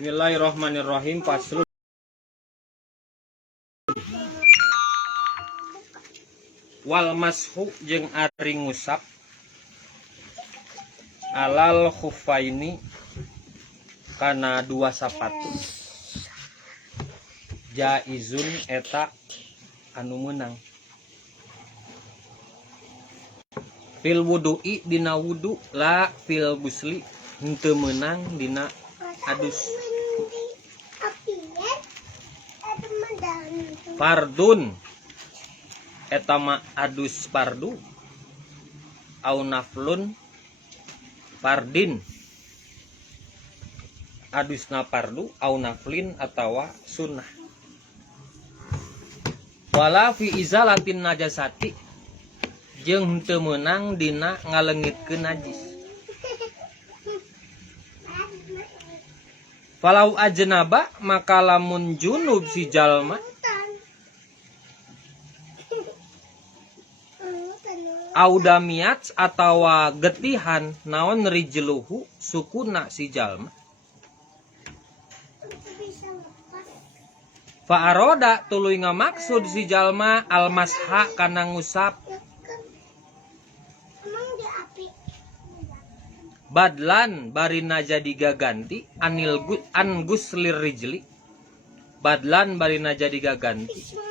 Bismillahirrahmanirrahim. Faslun. Wal mashu jeung ari ngusap alal khuffaini kana dua sapatu jaizun eta anu meunang fil wudu'i dina wudu la fil gusli henteu meunang dina adus. Fardun eta mah adus fardu au naflun fardin adusna fardu au naflin atawa sunnah. Wala fi izalatin najasati jeung henteu meunang dina ngaleungitkeun najis. Falau ajnaba maka lamun junub si jalma audamiat atawa getihan naon rijluhu sukuna si jalma fa aroda tuluy ngamaksud si jalma almasha kana ngusap badlan barina jadi gaganti an guslir rijli badlan barina jadi gaganti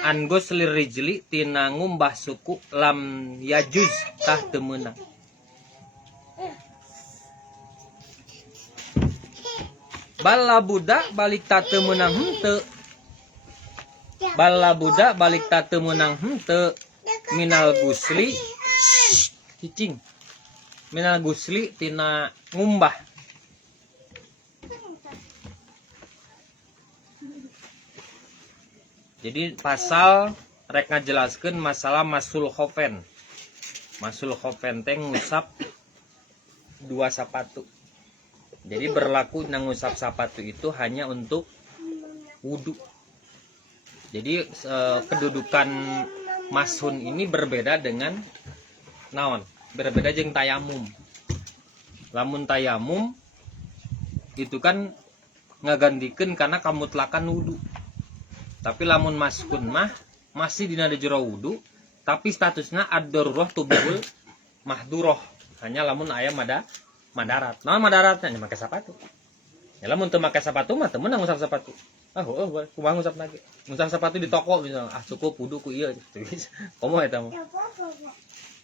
an guslir rijli tina ngumbah suku lam yajuz tah teu meunang. Balla budak balik ta teu meunang henteu balla budak balik ta teu meunang henteu minal gusli cicing minal gusli tina ngumbah. Jadi pasal rek ngajelaskeun masalah masul khofen. Masul khofen teh ngusap dua sapatu. Jadi berlaku nang ngusap sapatu itu hanya untuk wudu. Jadi kedudukan mashun ini berbeda dengan naon? Berbeda jeung tayamum. Lamun tayamum itu kan ngagandikeun karena kamutlakan wudu. Tapi lamun mashun mah masih dina jero wudu, tapi statusnya ad-darurah tubul mahdurah. Hanya lamun aya madarat. Nah madaratnya make sepatu. Ya lamun teu make sepatu mah teu meunang ngusap sepatu. Kumaha ngusap lagi. Ngusap sepatu di toko misalnya, cukup wudu ku ieu gitu. Komo eta mah.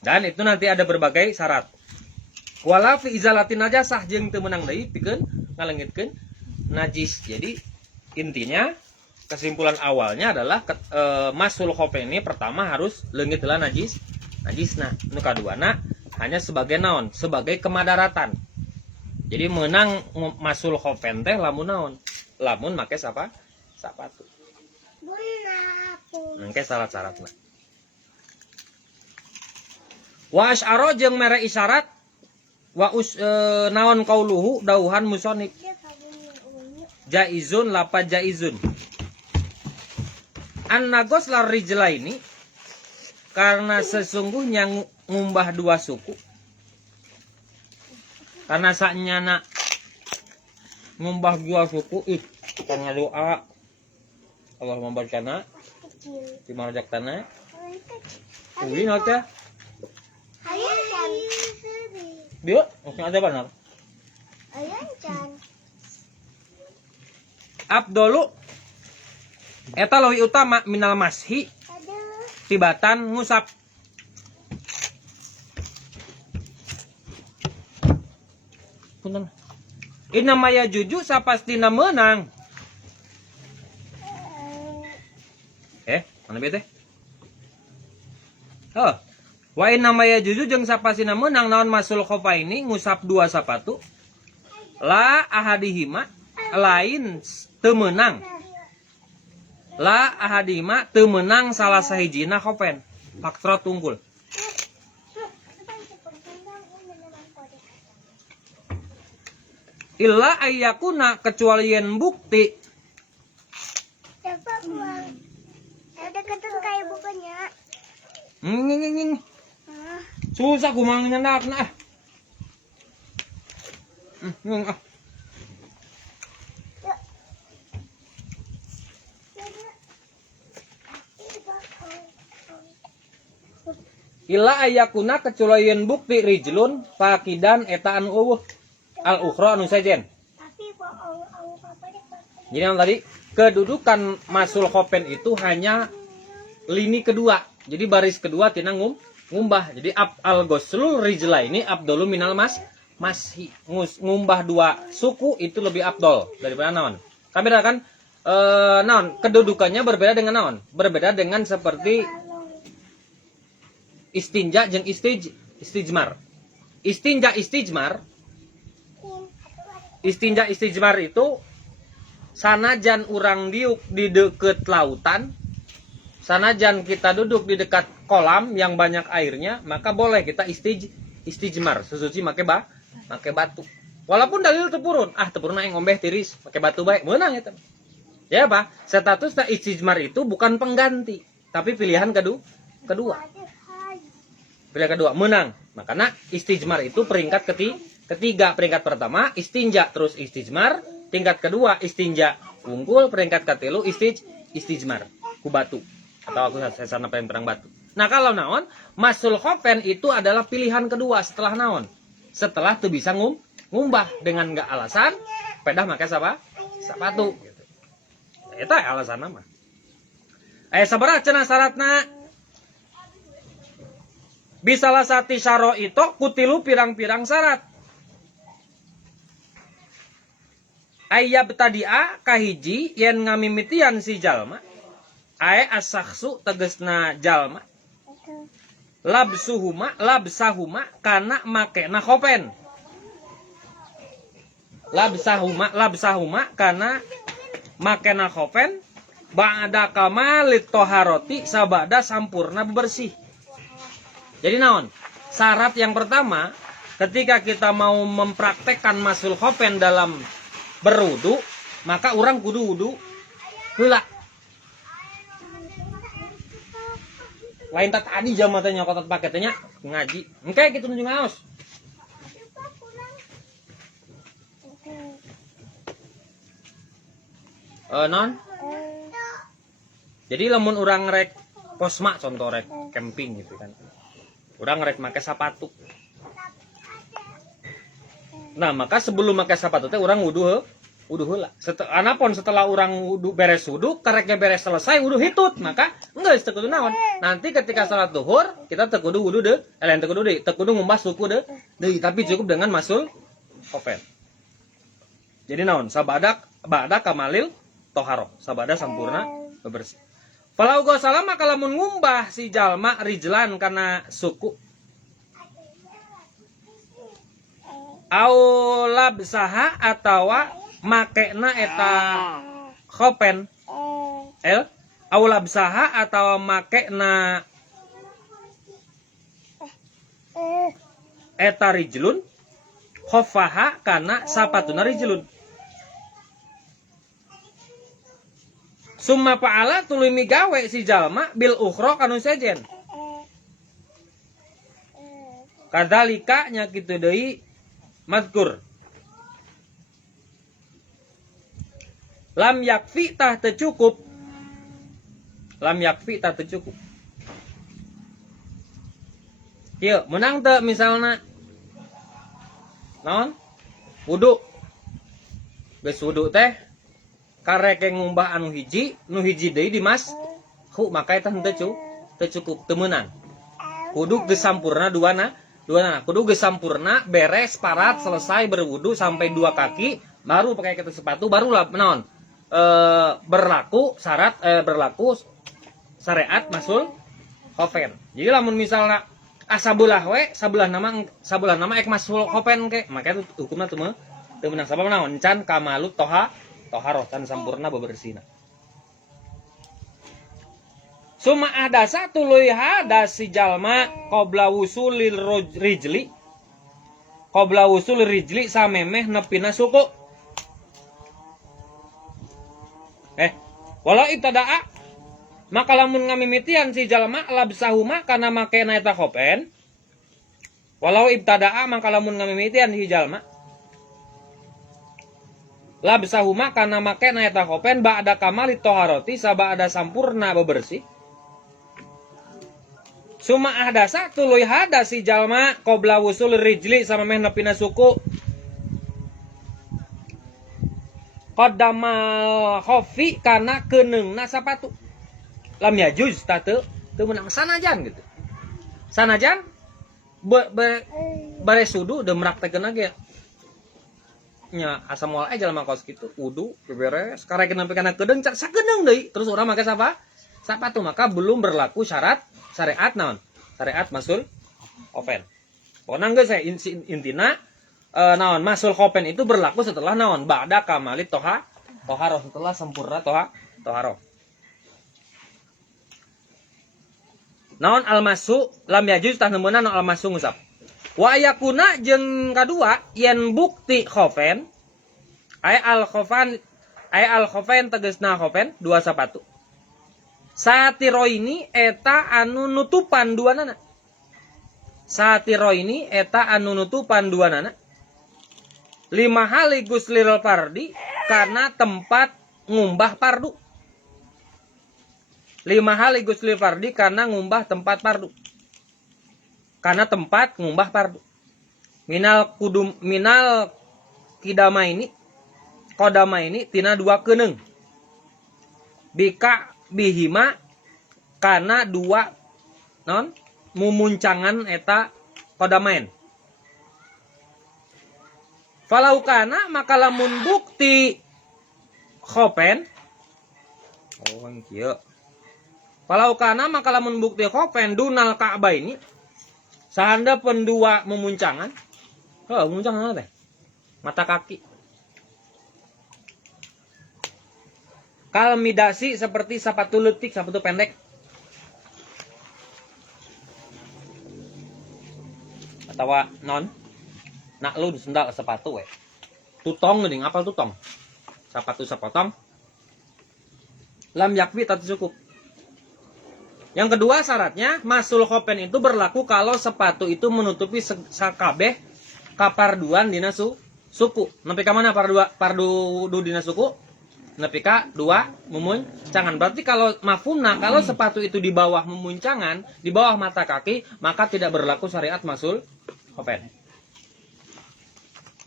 Dan itu nanti ada berbagai syarat. Wala fi izalatin najasah jeung teu meunang deui pikeun ngaleungitkeun najis. Jadi intinya kesimpulan awalnya adalah masul khofaini pertama harus leungit heula najisna. Nu kaduana hanya sebagai naon? Sebagai kemadaratan. Jadi meunang masul khofen teh lamun naon? Lamun make sapatu. Engke syarat-syaratna. Wa asyara jeung mere isyarat wa naon qauluhu dauhan musannif jaizun lapa jaizun an nagos lar rijlaini karena sesungguhnya ngumbah dua suku karena saknyana ngumbah dua suku karena doa Allahumma barikana di marjak tanah uwi nanti dia maksudnya ada benar Abdulu eta leuwih utama minal mashi tibatan ngusap. Punten. Inna maya juju sapastina meunang. Mana bete? Wa inna maya juju jeung sapastina meunang naon masul khofaini ngusap dua sapatu. La ahadihima lain teu meunang. La ahadima teu meunang salah sahijina khofen. Faktor tunggul. Illa ayyakuna kecuali yen bukti. Ada ketemu kayak bukunya. Susah kumang nyandak nah. illa ayakuna kecuali yen bukti rijlun fakidan eta anu eueuh al ukhra anu sejen. Tapi kok apa deh? Jadi yang tadi kedudukan masul khofen itu hanya lini kedua. Jadi baris kedua tina ngumbah. Jadi al ghuslul rijla ini abdolu minal masih ngumbah dua suku itu lebih abdol daripada naon. Kami kan naon kedudukannya berbeda dengan naon? Berbeda dengan seperti istinja jeung istijmar. Istinja istijmar itu sanajan urang diuk di dekat lautan, sanajan kita duduk di dekat kolam yang banyak airnya, maka boleh kita istijmar, sesuci make batu. Walaupun dalil tepurun, tepurun aing ngombeh tiris, pakai batu baik, menang eta. Ya apa? Statusnya istijmar itu bukan pengganti, tapi pilihan kedua. Pilihan kedua menang. Makanya istijmar itu peringkat ketiga. Peringkat pertama istinja, terus istijmar. Tingkat kedua istinja unggul, peringkat ketilu istijmar ku batu. Atau aku sana pengen perang batu. Nah kalau naon, masul khofen itu adalah pilihan kedua setelah naon. Setelah tuh bisa ngumbah dengan nggak alasan, pedah make sepatu. Gitu. Eta alasan mah. Sabaraha cenah syaratna? Bisalah sati syaro itu kutilu pirang-pirang syarat. Ayab tadia kahiji yen ngamimitian si jalma. Asaksu tegesna jalma. Labsahuma kana makena khofen. Labsahuma kana makena khofen ba'da kamalit toharoti sabada sampurna bersih. Jadi naon? Syarat yang pertama, ketika kita mau mempraktekkan masul khofen dalam berwudu, maka orang kudu wudu heula. Lain tadi jam matanya kotot paketnya ngaji. Engke gitu nunjuk ngaos. Non. Jadi lamun orang rek posma contoh rek camping gitu kan. Orang rek make sepatu. Nah, maka sebelum make sepatu teh orang wudu heula. Setelah orang wudu beres wudu, kareknya beres selesai wudu hitut, maka enggak teu kudu naon. Nanti ketika salat zuhur, kita teu kudu wudu teu kudu ngumbah suku deui, tapi cukup dengan masul khofen. Jadi naon? Ba'da kamalil toharo, sabada sampurna bebersih. Falau gosala maka lamun ngumbah si jalma rijlan kana suku au labsaha atawa makena eta khofen au labsaha atawa makena eta rijlun khofaha kana sapatuna rijlun summa fa'ala tuluy migawe si jalma bil ukhra kanu sejen. Kadzalika nya kitu deui mazkur. Lam yakfi tah teu cukup. Kieu menang teu misalna naon? Wudu. Geus wudu teh karek ngumbah anu hiji, nu hiji deui dimas, maka eta henteu cukup teu meunang. Kudu geus sampurna duana, kudu geus sampurna beres parat selesai berwudu sampai 2 kaki baru pakai kata sepatu barulah naon? Berlaku syariat masul khofen. Jadi lamun misalna sabelah nama ek masul khofen ke, maka itu hukumna teu meunang sabab naon? Can kamalut toharoh can sampurna bebersihna. Suma adasa tuluy hadas si jalma qabla wusulil rijli samemeh nepina suku. Walau ibtadaa maka lamun ngamimitian si jalma labsahuma kana makena eta khofen. Walau ibtadaa maka lamun ngamimitian si jalma labsahuma kana makena eta khofen ba'da kamalit toharoti sabada sampurna bebersih. Suma ahdasa tuluy hadas si jalma qabla wusul rijli sama meh nepina suku. Qaddamal khofi kana keneungna sapatu. Lam yajuz tah teu meunang sanajan gitu. Sanajan bare sudu deum raktekeun ge. Nya asa moal aja jalma kaos kitu wudu beberes karekeun nepi kana kedeung sakedeung deui terus urang make sapa? Sapatu maka belum berlaku syarat syariat naon? Syariat masul khofen. Pokona geus intina naon masul khofen itu berlaku setelah naon? Ba'da kamalit toharoh setelah sempurna toharoh. Naon almasu lam yajuz tah neumeunan naon almasu ngusap. Wa yakuna jeung kadua yen bukti khofen ay al khofen tegasna khofen dua sapatu. Satiro ini eta anu nutupan dua nana. Satiro ini eta anu nutupan dua nana. Lima hali guslil fardi karena tempat ngumbah pardu. Lima hali guslil fardi karena ngumbah tempat pardu. Karena tempat ngumbah pardu. Minal kidama ini kodama ini tina dua keneung. Bika bihima karena dua non mumuncangan eta kodamain. Falau kana maka lamun bukti khopen kieu. Falau kana maka lamun bukti khopen dunal ka'bah ini sahanda pendua memuncangan. Memuncangan apa teh? Mata kaki. Kalmidasi seperti sepatu letik, sepatu pendek. Atau non naklun sendal sepatu we. Tutong geuning apal tutong. Sepatu sepotong. Lam yakfi tatu cukup. Yang kedua syaratnya masul khopen itu berlaku kalau sepatu itu menutupi sakabeh kaparduan dina suku. Nepi ka mana pardu dina suku? Nepi ka dua memuncangan. Berarti kalau mafhumna kalau sepatu itu di bawah memuncangan, di bawah mata kaki, maka tidak berlaku syariat masul khopen.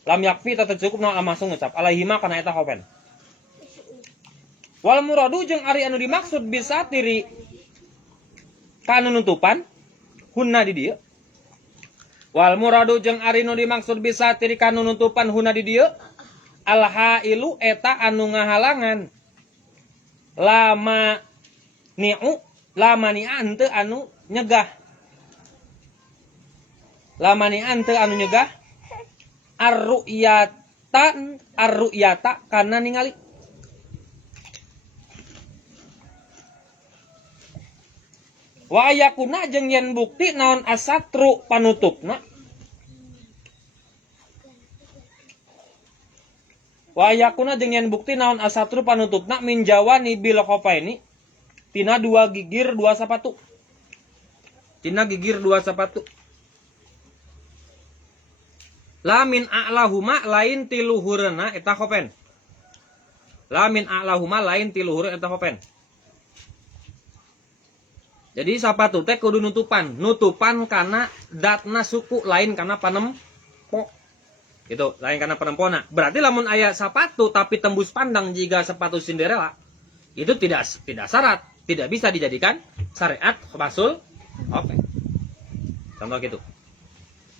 Lam yakfi tata cukup na langsung ngucap alaihima kana eta khopen. Wal muradu jeung ari anu dimaksud bisa tiri kana nutupan hunna di dieu. Wal muradu jeung ari nu dimaksud bisa tiri kana nutupan hunna di dieu. Al-hailu eta anu ngahalangan. Lama ni'a henteu anu nyegah. Lama ni'a henteu anu nyegah. Ar-ru'yata kana ningali. Wa ayakuna jeung yen bukti naon asatru panutupna. Wa yakuna jeung yen bukti naon asatru panutupna min jawani bil khofaini tina dua gigir dua sapatu. Tina gigir dua sapatu. La min a'lahuma lain tiluhureuna eta khofen. La min a'lahuma lain tiluhureuna eta khofen. Jadi sapatu teh kudu nutupan kana datna suku lain kana panempo. Gitu, lain karena penempona. Berarti lamun aya sepatu tapi tembus pandang jika sepatu Cinderella, itu tidak syarat, tidak bisa dijadikan syariat masul khofen. Contoh gitu.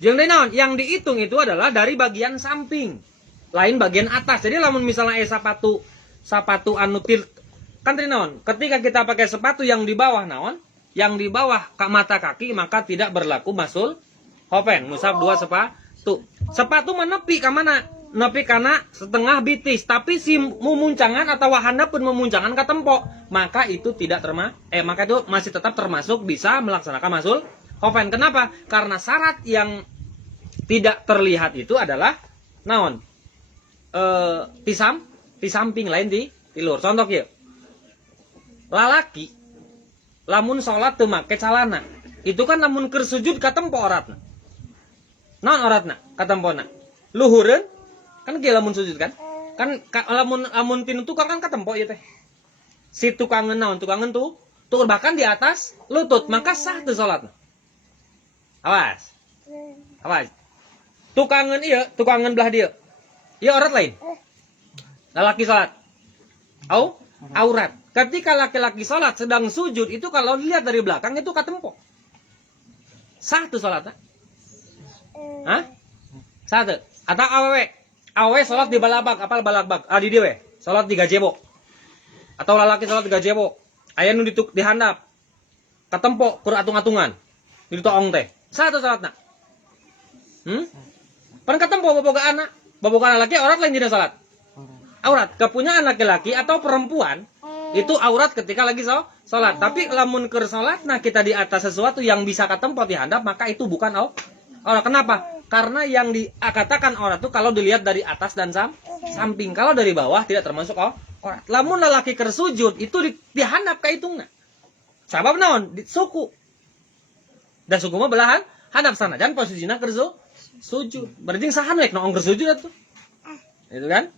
Jeung deui naon? Yang dihitung itu adalah dari bagian samping, lain bagian atas. Jadi lamun misalnya aya sepatu anu kan tadi naon? Ketika kita pakai sepatu yang di bawah naon? Yang di bawah mata kaki maka tidak berlaku masul khofen. Musab dua sepatu. Sepatu menepi ka mana? Nepi kana setengah bitis, tapi si memuncangan atau wahana pun memuncangan ka tempo, maka itu tidak maka itu masih tetap termasuk bisa melaksanakan masul khofen. Kenapa? Karena syarat yang tidak terlihat itu adalah naon? Di samping lain di lur. Contoh kieu. Lalaki lamun salat teu make calana, itu kan lamun keur sujud ka tempo oratna. Naon oratna katempona luhureun kan ge lamun sujud kan lamun tinu tukang kan katempo ieu teh si tukangeun naon tukangeun tuh bahkan di atas lutut maka sah teu salatna Awas. Awas. Tukangan belah dia. Iya aurat lain. Laki salat. Aurat. Ketika laki-laki salat sedang sujud itu kalau dilihat dari belakang itu katempo. Satu salatnya. Hah? Satu. Atau awewe salat di balabak, apal balabak. Di dia we. Salat di gajebo. Atau lalaki salat di gajebo. Aya nu dihandap. Katempo kur atung-atungan. Di toong teh. Satu salatna. Pan katempo boboga anak. Boboga laki aurat lain dina salat. Aurat. Kepunyaan laki-laki atau perempuan itu aurat ketika lagi salat. Tapi lamun keur salat nah kita di atas sesuatu yang bisa katempo dihandap maka itu bukan aurat. Kenapa? Karena yang dikatakan aurat itu kalau dilihat dari atas dan samping. Kalau dari bawah tidak termasuk aurat. Lamun lalaki keur sujud itu dihandap ka itungna. Sabab naon? Suku. Dan suku mah belahan handap sanajan posisina keur sujud. Berarti sahan we naon keur sujud atuh. Itu kan?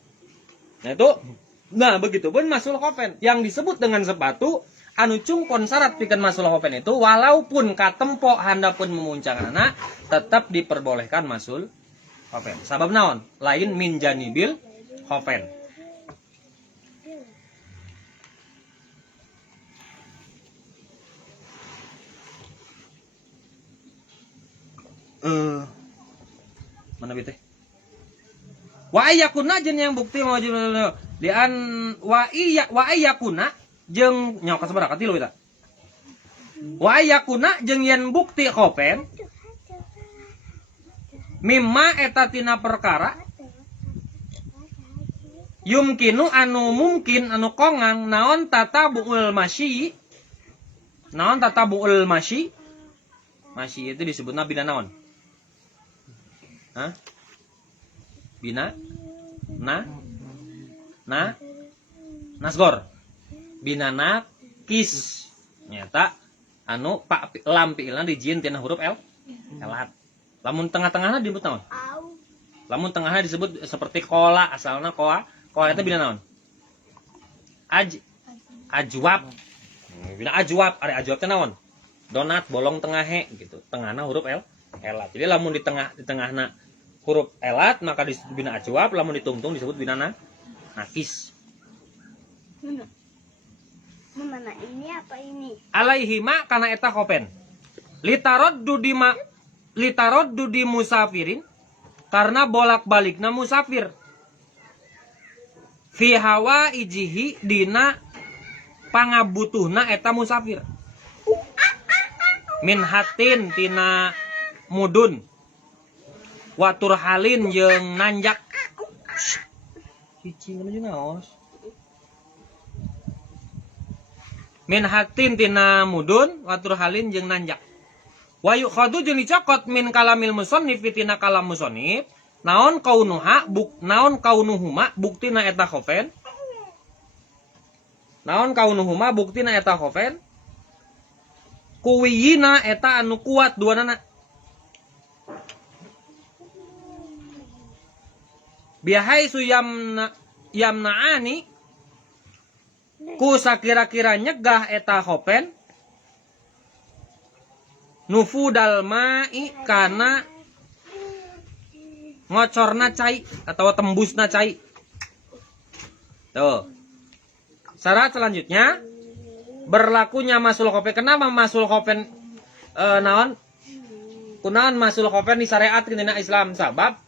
Nah begitupun masul khofen yang disebut dengan sepatu anu cungpon syarat pikeun masul khofen itu walaupun katempo handapun memuncangana tetap diperbolehkan masul khofen. Sabab naon? Lain min janibil khofen. Mana biteh? Wa ayyakuna jeung yang bukti mau lian wa ayyakuna jeung nyawa kasabaraha katilu eta. Wa ayyakuna jeung yen bukti khofen mimma eta tina perkara yumkinu anu mungkin anu kongang naon tatabuul masyi. Naon tatabuul masyi? Masyi itu disebutna bina naon? Hah? Bina nasgor bina nakis nyata anu pak lampiilna dijieun tina huruf elat. Lamun tengah-tengahna disebut naon? Lamun tengahna disebut seperti kola, asalna koa itu bina naon? Ajwab. Bina ajwab, ari ajwab teh naon? Donat bolong tengahe gitu. Tengahna huruf elat. Jadi lamun di tengahna huruf elat maka disebut bina ajwab, lamun ditungtung disebut bina nakis. Mana ini apa ini? Alaihima kana eta khofen. Litaroddu di musafirin karena bolak-balikna musafir. Fi hawa ijihi dina pangabutuhna eta musafir. Min hatin tina mudun. Watur halin jeung nanjak. Cicing menuju naos. Min hatin tina mudun, watur halin jeung nanjak. Wa yukhadu jeung dicokot min kalamil musannif tina kalam musannif, naon kaunuhuma buktina eta khofen. Naon kaunuhuma buktina eta khofen. Kuwiyina eta anu kuat duanana. Bihai yamnaani ku sakira-kira nyegah eta khofen nufudal ma'i kana ngocorna cai atau tembusna cai. Tuh. Syarat selanjutnya berlakunya masul khofen. Kenapa masul khofen naon? Kunaon masul khofen disyariatkeun dina Islam? Sabab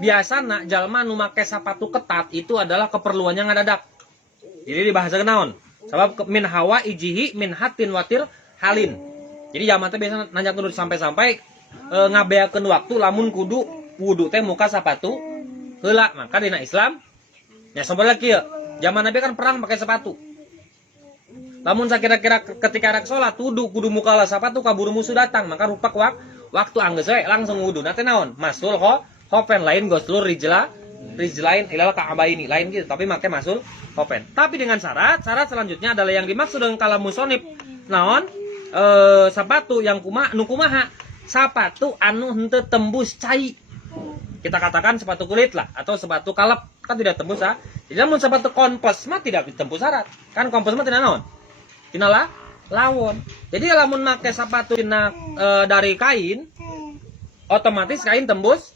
biasana jalma nu make sapatu ketat itu adalah keperluannya ngadadak. Jadi dibahasa naon? Sabab min hawa ijihi min hatin watir halin. Jadi jalma teh biasa nanjak turun sampai-sampai ngabeakeun waktu lamun kudu wudu teh muka sapatu heula. Maka dina Islam nya sampel kieu. Zaman Nabi kan perang pakai sepatu. Lamun sakira-kira ketika rek salat kudu muka lah sapatu kaburu musuh datang, maka rupak waktu anggeus we langsung wudu. Teh naon? Masul khofen lain goslur rijlain ilal ka'abaini lain gitu, tapi make masul khofen. Tapi dengan syarat selanjutnya adalah yang dimaksud dengan kalam musonib naon? Sepatu yang kumaha sepatu anu henteu tembus cai. Kita katakan sepatu kulit lah atau sepatu kalep kan tidak tembus Jadi namun sepatu kompos mah tidak ditembus syarat. Kan kompos mah tina naon? Tina lawon. Jadi lamun make sepatu tina dari kain otomatis kain tembus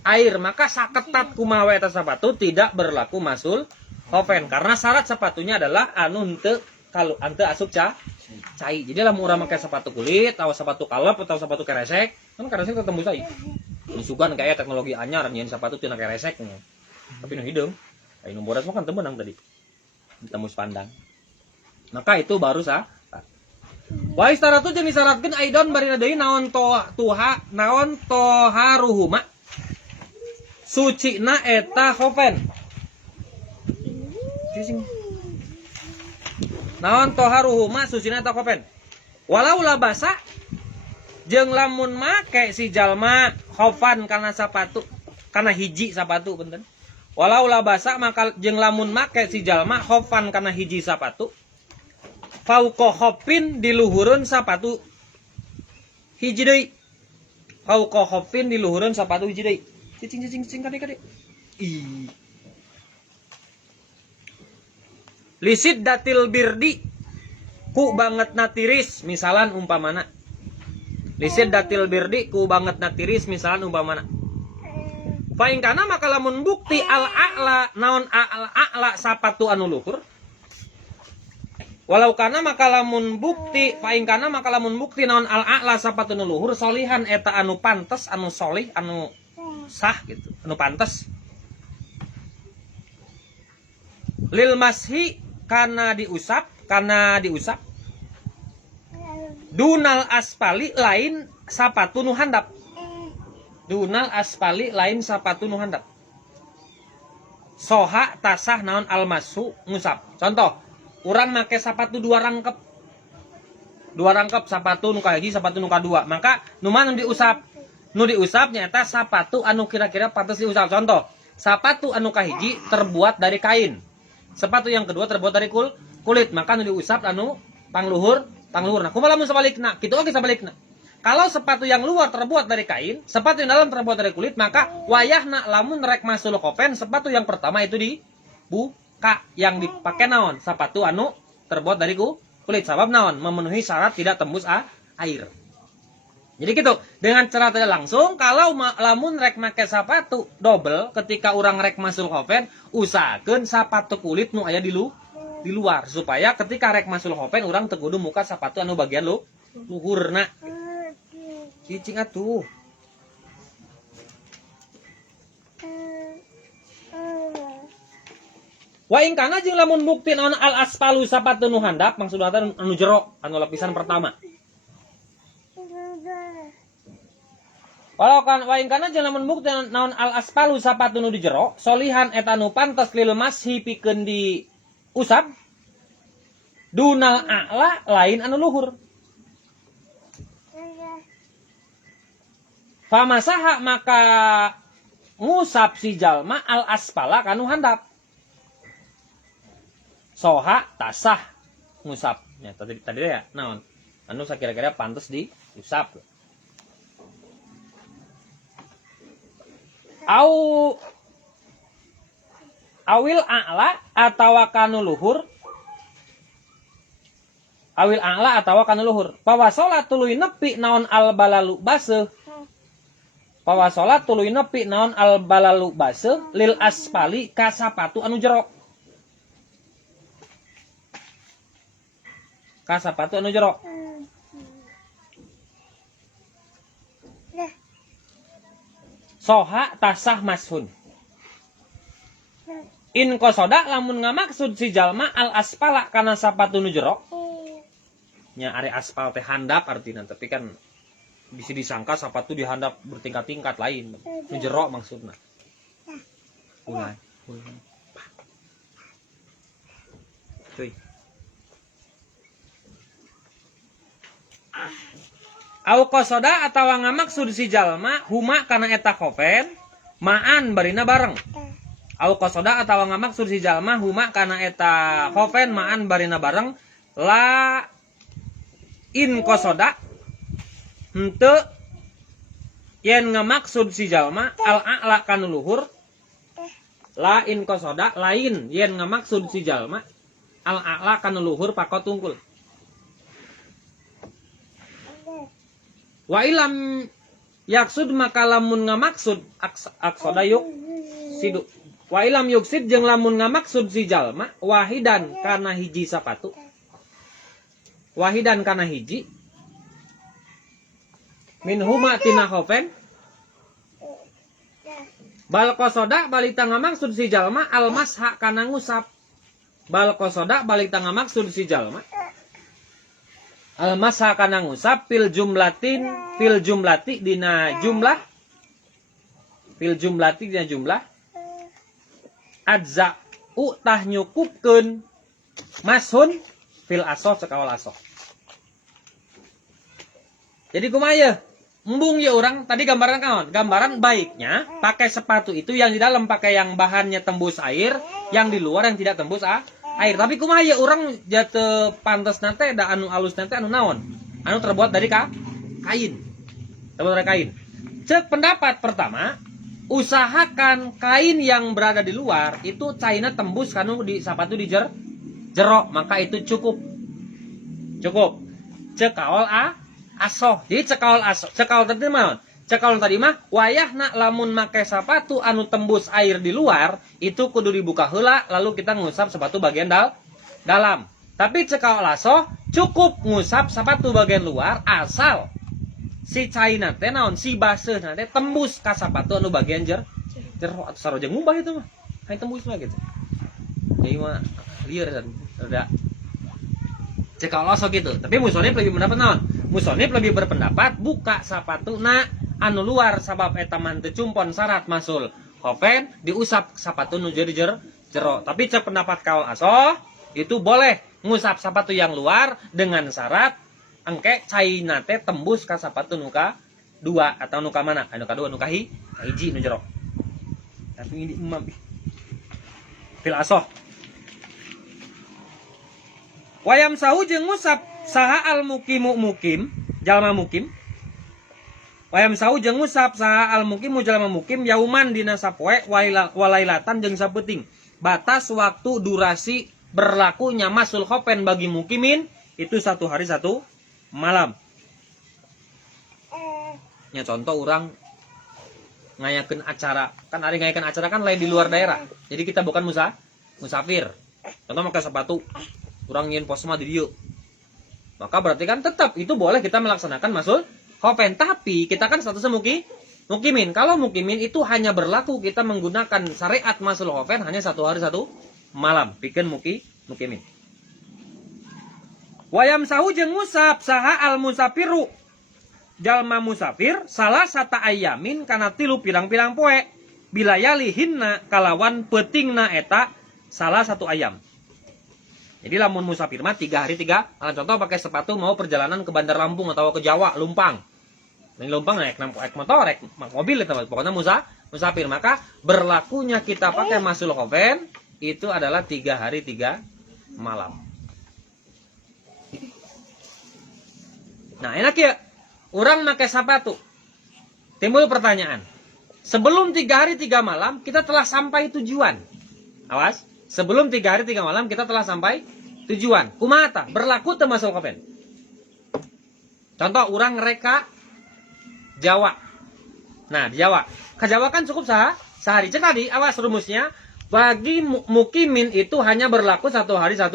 air, maka saketat kumaha eta sepatu tidak berlaku masul khofen karena syarat sepatunya adalah anu henteu kalau ante asup cai. Jadi lah urang make sepatu kulit atau sepatu kalep atau sepatu keresek, kan keresek tetep tembus cai. Isugan kayak teknologi anyar nyeun sepatu tina keresek nya. Tapi nu hideung, ai nu bodas mah kan teu meunang tadi. Tembus pandang. Maka itu baru sah. Wa istaratu jeung disyaratkeun aidon barina deui naon toharuhuma. Sucina eta khofen. Naon toharuhuma sucina eta khofen. Walau labasa jeung lamun make si jalma khofan kana sapatu, kana hiji sapatu punten. Walau labasa maka jeung lamun make si jalma khofan kana hiji sapatu. Fauqa khofin di luhureun sapatu hiji deui. Fauqa khofin di luhureun sapatu hiji deui. Cicing kade. Lisid datil birdi ku banget natiris misalan umpamana. Lisid datil birdi ku banget natiris misalan umpamana. Fa in kana maka lamun bukti al a'la naon al a'la sapatu anu luhur. Walau kana maka lamun bukti fa in kana maka lamun bukti naon al a'la sapatu anu luhur solihan eta anu pantes anu solih anu sah gitu anu pantes. Lil mashi kana diusap dunal aspali lain sapatu nu handap. Dunal aspali lain sapatu nu handap. Soha tasah naon almasu ngusap. Contoh, urang make sapatu dua rangkep sapatu nu kahiji sapatu nu kadua, maka nu mana nu diusap nyata sapatu anu kira-kira pantas diusap. Contoh, sapatu anu kahiji terbuat dari kain, sepatu yang kedua terbuat dari kulit, maka nu diusap anu pangluhur. Nah kumaha lamun sabalikna kitu oge sabalikna. Kalau sepatu yang luar terbuat dari kain, sepatu yang dalam terbuat dari kulit, maka wayahna lamun rek masul khofen sepatu yang pertama itu dibuka, yang dipakai naon sepatu anu terbuat dari kulit, sabab naon memenuhi syarat tidak tembus air. Jadi gitu, dengan cara tidak langsung kalau lamun rek make sepatu double ketika orang rek masul khofen usahakeun sepatu kulit nu aya di luar supaya ketika rek masul khofen orang teu kudu muka sepatu anu bagian luhurna. Cicing atuh. Wa ing kana jeung lamun bukti naon al aspalu sapatu nu handap maksudna anu jero anu lapisan pertama. Walau kan wa ing kana jeung lamun bukti naon al aspalu sapatu nu di jero solihan eta nu pantes lil mashi pikeun diusap dunal a'la lain anu luhur. Famasaha maka ngusap si jalma al aspala kanu handap. Soha tasah ngusap. Ya, tadi ya naon anu sakira-kira pantes diusap. Awil a'la atawa kanu luhur. Awil a'la atawa kanu luhur. Pawasola tuluy nepi naon al balalu baseuh. Pawasola tuluy nepi naon al balalu baseuh lil aspali ka sapatu anu jero. Ka sapatu anu jero. Soha tasah mashun. In kosoda lamun ngamaksud si jalma al aspala kana sapatu nu jero. Nya are aspal teh handap artina, tapi kan bisa disangka sepatu dihandap bertingkat-tingkat lain. Nu jero maksudna. Ulai. Cuy. Au qasoda atawa ngamaksud si jalma huma kana eta khofen ma'an barina bareng. Au qasoda atawa ngamaksud si jalma huma kana eta khofen ma'an barina bareng la in qasoda henteu yen ngamaksud si jalma al a'la kana luhur la in qasoda lain yen ngamaksud si jalma al a'la kana luhur pakot tungkul. Wa ilam yaksud maka lamun ngamaksud aksoda yuk sidu. Wa ilam yuksid jeung lamun ngamaksud si jalma wahidan kana hiji sapatu. Wahidan kana hiji min huma tina khofen bal qasoda balita ngamaksud si jalma almasha kana ngusap. Bal qasoda balita ngamaksud si jalma almasha kana ngusap fil jumlati dina jumlah adza tah nyukupkeun mashun fil asoh cekawal asoh. Jadi kumaya embung ya orang tadi gambaran baiknya pakai sepatu itu yang di dalam pakai yang bahannya tembus air, yang di luar yang tidak tembus air. Tapi kumaya orang jatuh pantas nanti ada anu alus nanti anu naon, anu terbuat dari kain, terbuat dari kain. Cek pendapat pertama, usahakan kain yang berada di luar itu cairnya tembus kanu di sepatu di jero, maka itu cukup. Cekawal asoh. Jadi cekawal asoh. Cekawal tadi mah wayahna lamun make sepatu anu tembus air di luar itu kudu dibuka heula lalu kita ngusap sepatu bagian dalam. Tapi cekawal asoh cukup ngusap sepatu bagian luar asal si caina teh naon si baseuh teh tembus ka sepatu anu bagian jero atau sarojeng ngubah itu mah. Hai tembus mah gitu. Jadi mah lieur rada cekawal asoh gitu. Tapi musonif lebih pendapat naon? Musonif lebih berpendapat buka sepatu na anu luar sabab eta mah teu cumpon syarat masul khofen diusap sepatu nu jadi jero. Tapi cek pendapat kaul asoh itu boleh ngusap sepatu yang luar dengan syarat engke caina teh tembus ka sepatu nu ka dua atau nu ka mana? Anu kadua nu ka hiji nu jero. Tapi ini imam fil asoh. Wayam sahu jeung ngusap saha al mukimu mukim jalma mukim. Wayam sahu jeung ngusap saha al mukimu jalma mukim yauman dina sapoe walailatan jeung sapeuting. Batas waktu durasi berlakunya masul khofen bagi mukimin itu 1 hari 1 malam. Nya contoh orang ngayakeun acara, kan ari ngayakeun acara kan lain di luar daerah. Jadi kita bukan musafir. Contoh pakai sepatu orang nyin pos mah di dieu. Maka berarti kan tetap itu boleh kita melaksanakan masul khofen, tapi kita kan statusnya mukimin. Kalau mukimin itu hanya berlaku kita menggunakan syariat masul khofen hanya 1 hari 1 malam. Pikeun mukimin. Wayam sahu jeung ngusap saha al musafiru jalma musafir salah sata ayamin kana 3 pirang-pirang poe bilayalihinna kalawan peutingna eta salah 1 ayam. Jadi lamun musafir mah 3 hari 3 malam. Contoh pakai sepatu mau perjalanan ke Bandar Lampung atau ke Jawa, Lumpang. Ini Lumpang naik motor, naik mobil itu pokoknya musafir. Maka berlakunya kita pakai masul khofen itu adalah 3 hari 3 malam. Nah, enak ya. Orang pakai sepatu. Timbul pertanyaan. Sebelum 3 hari 3 malam kita telah sampai tujuan. Awas. Sebelum 3 hari 3 malam kita telah sampai tujuan. Kumata berlaku termasuk khofen. Contoh orang reka Jawa. Nah di Jawa, ke Jawa kan cukup sehari. Cek tadi awas rumusnya bagi mukimin itu hanya berlaku 1 hari 1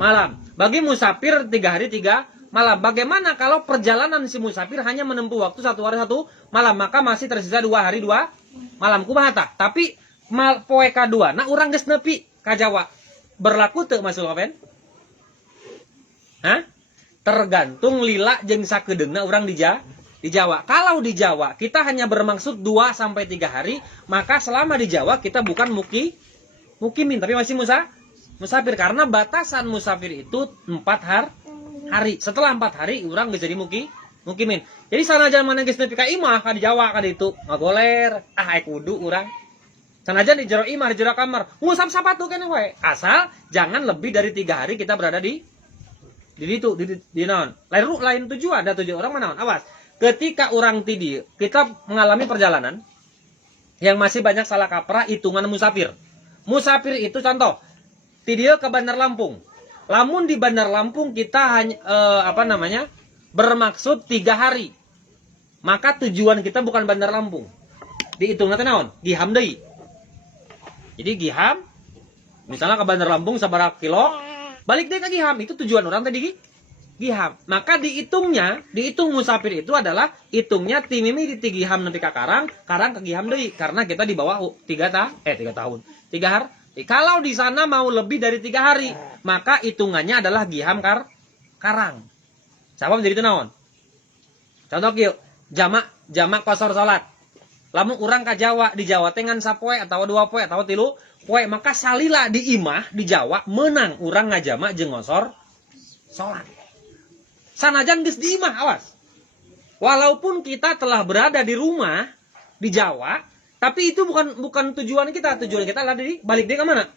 malam. Bagi musafir 3 hari 3 malam. Bagaimana kalau perjalanan si musafir hanya menempuh waktu 1 hari 1 malam, maka masih tersisa 2 hari 2 malam. Kumata. Tapi poe kadua, nah orang geus nepi ka Jawa berlaku teu masul khofen? Hah? Tergantung lila jeung sakedeungna urang di Jawa. Kalau di Jawa kita hanya bermaksud 2 sampai 3 hari, maka selama di Jawa kita bukan mukimin tapi masih musafir karena batasan musafir itu 4 hari. Setelah 4 hari urang geus jadi mukimin. Jadi sanajan mana geus nepi ka imah ka di Jawa ka ditu ngagoler, aek wudu urang. Sanajan di jero imah, di jero kamar, ngusap sepatu kene we. Asal jangan lebih dari 3 hari kita berada di naon. Lain tujuan, ada tujuan orang mana? Awas. Ketika orang tidi kita mengalami perjalanan yang masih banyak salah kaprah hitungan musafir. Musafir itu contoh tidi ke Bandar Lampung. Lamun di Bandar Lampung kita hanya bermaksud 3 hari. maka tujuan kita bukan Bandar Lampung. Dihitung nanti naon? Giham deui. Jadi giham, misalnya ke Bandar Lampung sabaraha kilo, balik deh ke giham. Itu tujuan orang tadi giham. Maka dihitung musafir itu adalah hitungnya timimi di giham nanti ke Karang ke giham deui. Karena kita di bawah 3 tahun. 3 hari. Kalau di sana mau lebih dari 3 hari, maka hitungannya adalah giham Karang. Siapa menjadi itu naon? Contoh kieu, jamak kosor salat. Lamun urang ka Jawa, di Jawa teh ngan sapoe atau 2 poe atau 3 poe, maka salila di imah di Jawa menang urang ngajamak jeung ngosor salat. Sanajan geus di imah, awas. Walaupun kita telah berada di rumah di Jawa, tapi itu bukan tujuan kita. Tujuan kita adalah balik ke mana?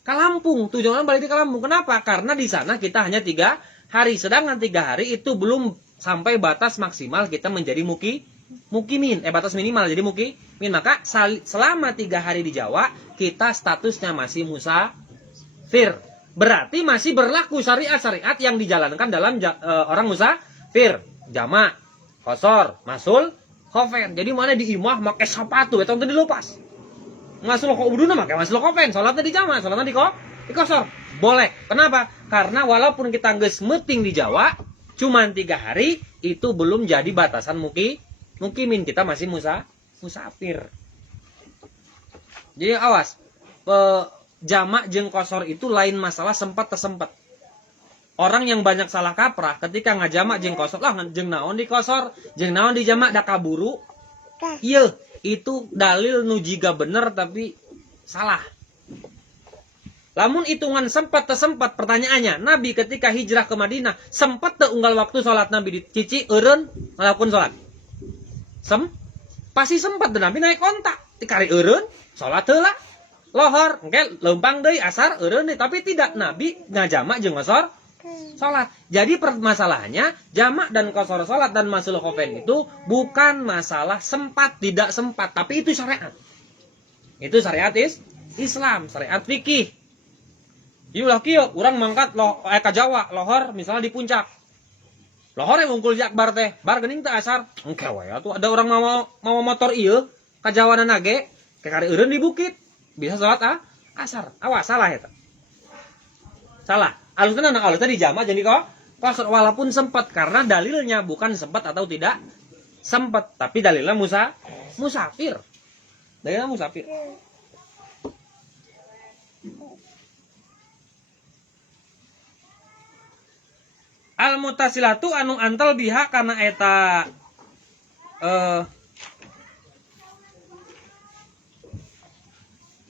Ke Lampung. Tujuan balik ke Lampung. Kenapa? Karena di sana kita hanya 3 hari. Sedangkan 3 hari itu belum sampai batas maksimal kita menjadi mukimin. Batas minimal jadi mukimin. Maka selama 3 hari di Jawa, kita statusnya masih musafir. Berarti masih berlaku syariat-syariat yang dijalankan dalam orang musafir. Jamak, kosor, masul, khofen. Jadi mana di imah pakai sepatu, itu tadi dilepas. Masul uduna pakai masul khofen. Salatnya di jamak, salatnya di kosor. Boleh. Kenapa? Karena walaupun kita geus meting di Jawa, cuman 3 hari, itu belum jadi batasan mukimin. Kita masih musafir. Jadi awas. Jamak jeung kosor itu lain masalah sempat tersempat. Orang yang banyak salah kaprah ketika ngajamak jeung kosor, lah jeung naon di kosor, jeung naon di jamak da kaburu. Ieu, itu dalil nu jiga bener tapi salah. Lamun hitungan sempat tersempat, pertanyaannya, Nabi ketika hijrah ke Madinah sempat teu unggal waktu salat Nabi dicici eureun ngalakukeun salat. Pasti sempat Nabi naik kontak, dikari eureun salat heula. Lohor, engke leumpang deui asar eureun deui, tapi tidak Nabi ngajamak jeung ngosor salat. Jadi permasalahannya jamak dan kosor salat dan masul khofen itu bukan masalah sempat tidak sempat, tapi itu syariat. Itu syariat Islam, syariat fikih. Iulah kieu urang mangkat ka Jawa, lohor misalnya di puncak. Lohor yang ungkul jakbar teh, bar geuning teh asar. Engke wae atuh ada orang mau motor ieu ka Jawa nage, ke kari eureun di bukit. Bisa sholat asar. Awas, salah ya. Salah. Alusnya di jamak jadi kosor walaupun sempat. Karena dalilnya bukan sempat atau tidak sempat. Tapi dalilnya musafir. Dalilnya musafir. Al-mutasilatu anu antal biha karena eta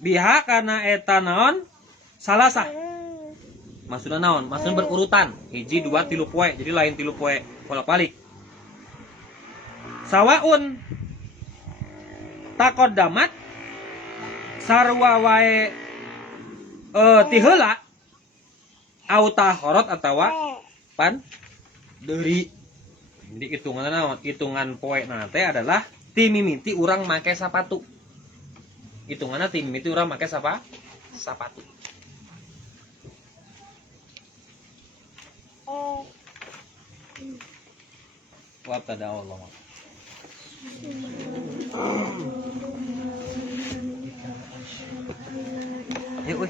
biha karena eta naon salasa. Maksudna naon? Maksudna berurutan. 1, 2, 3 poe. Jadi lain 3 poe bolak-balik. Sawaun taqaddamat sarwa wae ti heula au tahorot atawa pan deuri. Jadi hitungan naon? Hitungan poe na teh adalah timimiti urang make sapatu. Hitungannya tim itu orang pakai sapatu. Wabtada Allah. Yuk,